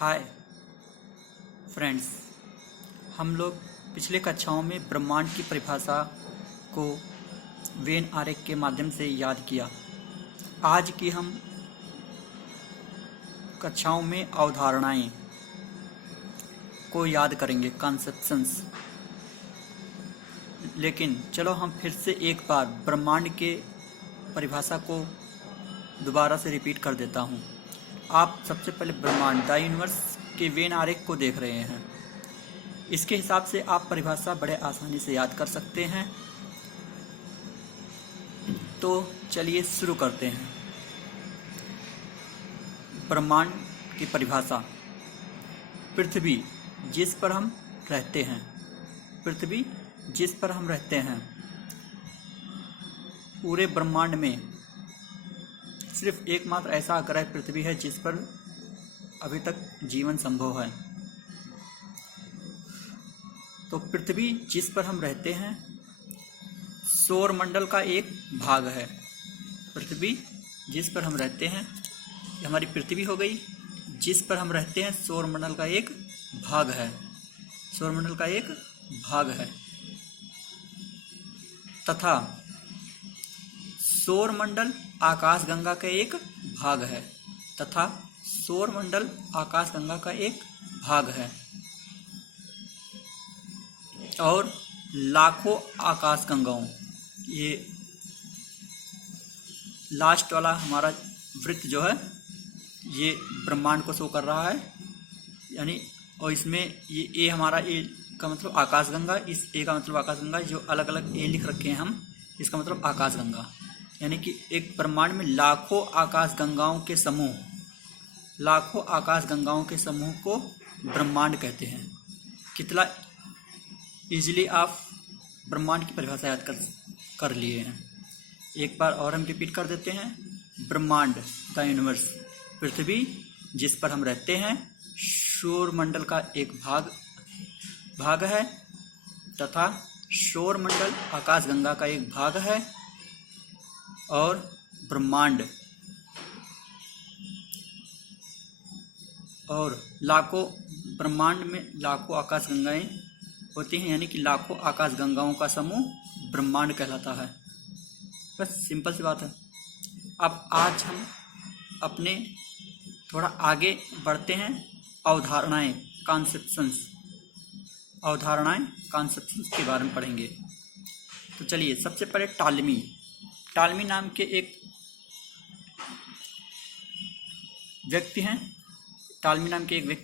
Hi friends, हम लोग पिछले कक्षाओं में ब्रह्मांड की परिभाषा को वेन आरेख के माध्यम से याद किया। आज की हम कक्षाओं में अवधारणाएं को याद करेंगे, कॉन्सेप्शंस। लेकिन चलो हम फिर से एक बार ब्रह्मांड के परिभाषा को दोबारा से रिपीट कर देता हूँ। आप सबसे पहले ब्रह्मांड द यूनिवर्स के वेन आरेख को देख रहे हैं। इसके हिसाब से आप परिभाषा बड़े आसानी से याद कर सकते हैं। तो चलिए शुरू करते हैं। ब्रह्मांड की परिभाषा: पृथ्वी जिस पर हम रहते हैं, पृथ्वी जिस पर हम रहते हैं, पूरे ब्रह्मांड में सिर्फ एकमात्र ऐसा ग्रह पृथ्वी है जिस पर अभी तक जीवन संभव है। तो पृथ्वी जिस पर हम रहते हैं सौर मंडल का एक भाग है। पृथ्वी जिस पर हम रहते हैं, ये हमारी पृथ्वी हो गई। जिस पर हम रहते हैं सौर मंडल का एक भाग है, सौर मंडल का एक भाग है। तथा सौर मंडल आकाशगंगा का एक भाग है, तथा सौर मंडल आकाशगंगा का एक भाग है। और लाखों आकाशगंगाओं, ये लास्ट वाला हमारा वृत्त जो है ये ब्रह्मांड को शो कर रहा है, यानी। और इसमें ये ए हमारा ए का मतलब आकाशगंगा, इस ए का मतलब आकाशगंगा, जो अलग अलग ए लिख रखे हैं हम, इसका मतलब आकाशगंगा। यानी कि एक ब्रह्मांड में लाखों आकाशगंगाओं के समूह, लाखों आकाशगंगाओं के समूह को ब्रह्मांड कहते हैं। कितना इजीली आप ब्रह्मांड की परिभाषा याद कर लिए हैं। एक बार और हम रिपीट कर देते हैं। ब्रह्मांड द यूनिवर्स, पृथ्वी जिस पर हम रहते हैं, सौर मंडल का एक भाग है, तथा सौर मंडल आकाशगंगा का एक भाग है। और ब्रह्मांड और ब्रह्मांड में लाखों आकाशगंगाएं होती हैं, यानी कि लाखों आकाशगंगाओं का समूह ब्रह्मांड कहलाता है। बस सिंपल सी बात है। अब आज हम अपने थोड़ा आगे बढ़ते हैं। अवधारणाएं, कॉन्सेप्शंस के बारे में पढ़ेंगे। तो चलिए, सबसे पहले टालमी नाम के एक व्यक्ति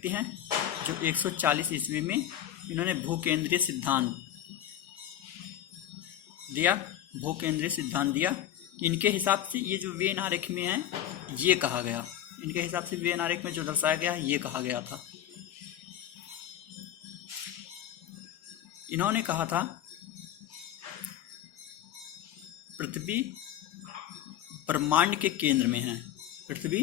हैं जो 140 ईस्वी में इन्होंने भूकेंद्रीय सिद्धांत दिया। इनके हिसाब से ये जो वेन आरेख में है ये कहा गया, इनके हिसाब से वेन आरेख में जो दर्शाया गया ये कहा गया था। इन्होंने कहा था पृथ्वी ब्रह्मांड के केंद्र में है। पृथ्वी,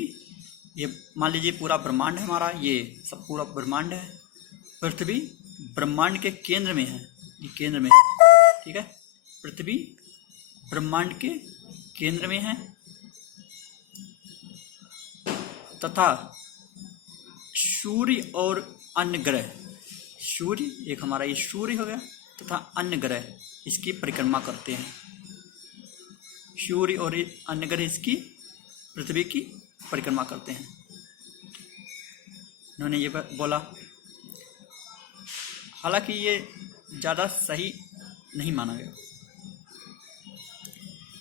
ये मान लीजिए पूरा ब्रह्मांड है हमारा, ये सब पूरा ब्रह्मांड है। पृथ्वी ब्रह्मांड के केंद्र में है, ये केंद्र में है, ठीक है। पृथ्वी ब्रह्मांड के केंद्र में है, तथा सूर्य और अन्य ग्रह, सूर्य एक हमारा ये सूर्य हो गया, तथा अन्य ग्रह इसकी परिक्रमा करते हैं। सूर्य और अन्य ग्रह इसकी, पृथ्वी की परिक्रमा करते हैं। इन्होंने ये बोला। हालांकि ये ज़्यादा सही नहीं माना गया।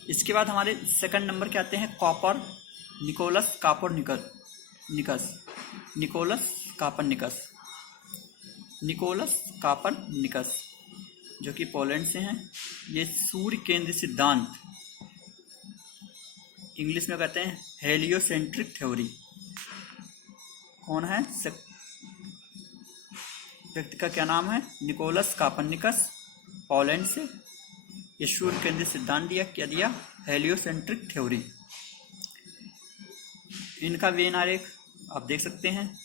इसके बाद हमारे सेकंड नंबर के आते हैं निकोलस कापर्निकस, जो कि पोलैंड से हैं। ये सूर्य केंद्र सिद्धांत, इंग्लिश में कहते हैं हेलियोसेंट्रिक थ्योरी। कौन है व्यक्ति का क्या नाम है? निकोलस कापर्निकस, पोलैंड से। ये सूर्य केंद्रित सिद्धांत दिया हेलियोसेंट्रिक थ्योरी। इनका वेन आरेख आप देख सकते हैं।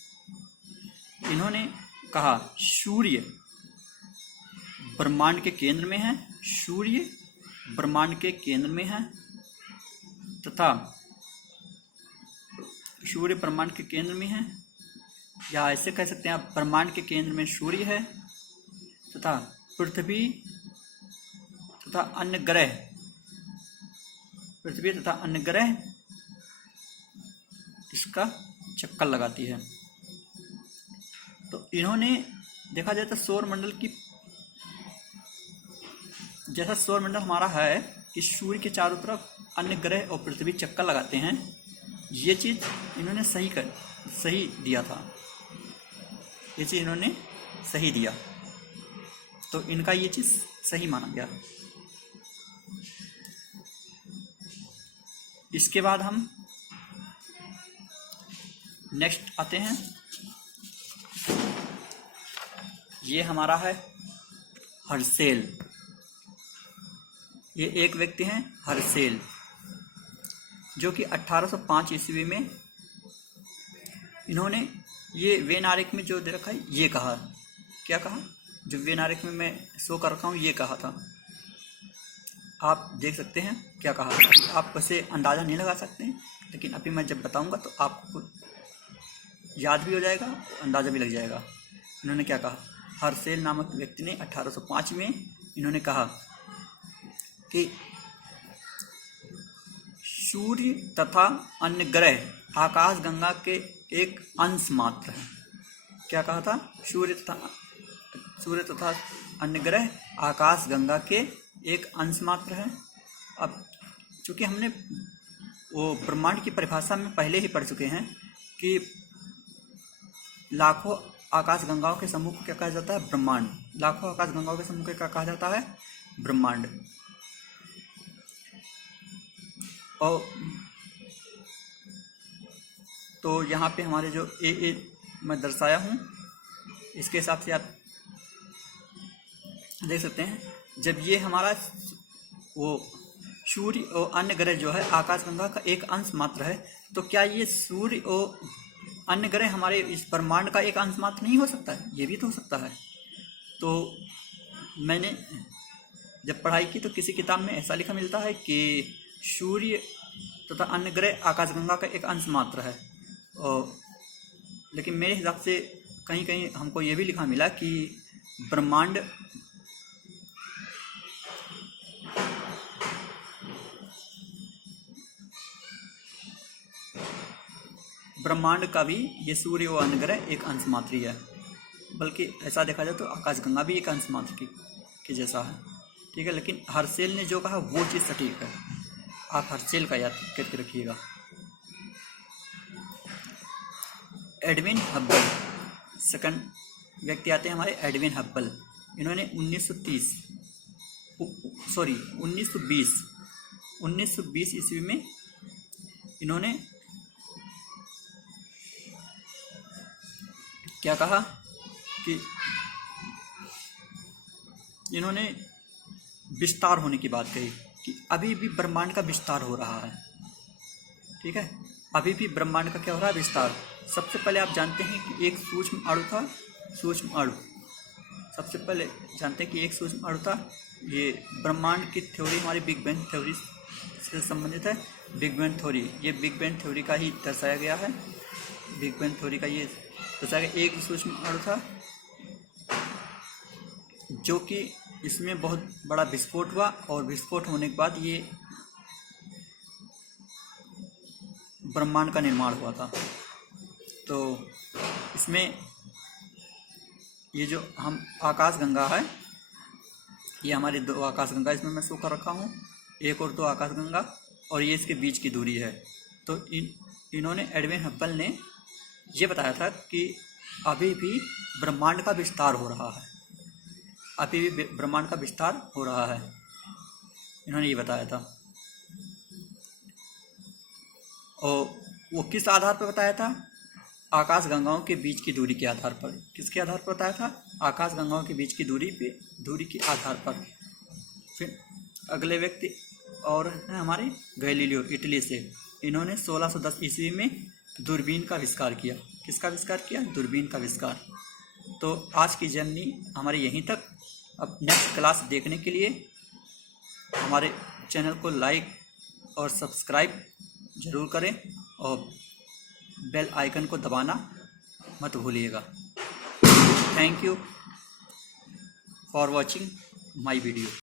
इन्होंने कहा सूर्य ब्रह्मांड के केंद्र में है, सूर्य ब्रह्मांड के केंद्र में है, तथा सूर्य ब्रह्मांड के केंद्र में है, या ऐसे कह सकते हैं आप, ब्रह्मांड के केंद्र में सूर्य है तथा पृथ्वी तथा अन्य ग्रह, पृथ्वी तथा अन्य ग्रह इसका चक्कर लगाती है। तो इन्होंने देखा जाए तो सौर मंडल की, जैसा सौर मंडल हमारा है कि सूर्य के चारों तरफ अन्य ग्रह और पृथ्वी चक्कर लगाते हैं, ये चीज़ इन्होंने सही दिया था, ये चीज़ इन्होंने सही दिया, तो इनका ये चीज़ सही माना गया। इसके बाद हम नेक्स्ट आते हैं, ये हमारा है हर्शेल। ये एक व्यक्ति हैं हर्शेल, जो कि 1805 ईस्वी में इन्होंने ये वेन आरेख में जो दे रखा है ये कहा, क्या कहा, जो वेन आरेख में मैं शो कर रखा हूँ ये कहा था, आप देख सकते हैं क्या कहा। आप वैसे अंदाज़ा नहीं लगा सकते, लेकिन अभी मैं जब बताऊंगा तो आपको याद भी हो जाएगा, अंदाज़ा भी लग जाएगा। इन्होंने क्या कहा, हर्शेल नामक व्यक्ति ने 1805 में इन्होंने कहा कि सूर्य तथा अन्य ग्रह आकाश गंगा के एक अंश मात्र है। क्या कहा था, सूर्य तथा अन्य ग्रह आकाश गंगा के एक अंश मात्र है। अब चूँकि हमने वो ब्रह्मांड की परिभाषा में पहले ही पढ़ चुके हैं कि लाखों आकाश गंगाओं के समूह को क्या कहा जाता है, ब्रह्मांड। लाखों आकाश गंगाओं के समूह को क्या कहा जाता है, ब्रह्मांड। और तो यहाँ पे हमारे जो ए मैं दर्शाया हूँ, इसके हिसाब से आप देख सकते हैं, जब ये हमारा वो सूर्य और अन्य ग्रह जो है आकाशगंगा का एक अंश मात्र है, तो क्या ये सूर्य और अन्य ग्रह हमारे इस ब्रह्मांड का एक अंश मात्र नहीं हो सकता है? ये भी तो हो सकता है। तो मैंने जब पढ़ाई की तो किसी किताब में ऐसा लिखा मिलता है कि सूर्य तथा अन्य ग्रह आकाशगंगा का एक अंश मात्र है, और लेकिन मेरे हिसाब से कहीं कहीं हमको ये भी लिखा मिला कि ब्रह्मांड का भी ये सूर्य और अन्य ग्रह एक अंश मात्र ही है। बल्कि ऐसा देखा जाए तो आकाशगंगा भी एक अंश मात्र की जैसा है, ठीक है। लेकिन हर्शेल ने जो कहा वो चीज़ सटीक है, आप हर्शेल का याद करके रखिएगा। एडविन हब्बल, सेकंड व्यक्ति आते हैं हमारे एडविन हब्बल। इन्होंने 1920 ईस्वी में इन्होंने क्या कहा कि इन्होंने विस्तार होने की बात कही कि अभी भी ब्रह्मांड का विस्तार हो रहा है, ठीक है। अभी भी ब्रह्मांड का क्या हो रहा है, विस्तार। सबसे पहले आप जानते हैं कि एक सूक्ष्म अणु था, सूक्ष्म अणु सबसे पहले जानते हैं कि एक सूक्ष्म अणु था। ये ब्रह्मांड की थ्योरी हमारी बिग बैंग थ्योरी से संबंधित है। बिग बैंग थ्योरी, ये बिग बैंग थ्योरी का ही दर्शाया गया है। बिग बैंग थ्योरी का ये दर्शाया गया, एक सूक्ष्म अणु था जो कि इसमें बहुत बड़ा विस्फोट हुआ, और विस्फोट होने के बाद ये ब्रह्मांड का निर्माण हुआ था। तो इसमें ये जो हम आकाशगंगा है, ये हमारी 2 आकाशगंगा इसमें मैं शो कर रखा हूँ, 1 और 2 आकाशगंगा, और ये इसके बीच की दूरी है। तो इन्होंने एडविन हब्बल ने ये बताया था कि अभी भी ब्रह्मांड का विस्तार हो रहा है, अभी भी ब्रह्मांड का विस्तार हो रहा है, इन्होंने ये बताया था। और वो किस आधार पर बताया था, आकाश गंगाओं के बीच की दूरी के आधार पर। किसके आधार पर बताया था, आकाश गंगाओं के बीच की दूरी के आधार पर। फिर अगले व्यक्ति और हैं हमारे गैलीलियो, इटली से। इन्होंने 1610 ईस्वी में दूरबीन का आविष्कार किया। किसका आविष्कार किया, दूरबीन का आविष्कार। तो आज की जर्नी हमारी यहीं तक। अब नेक्स्ट क्लास देखने के लिए हमारे चैनल को लाइक और सब्सक्राइब ज़रूर करें, और बेल आइकन को दबाना मत भूलिएगा। Thank you for watching my video.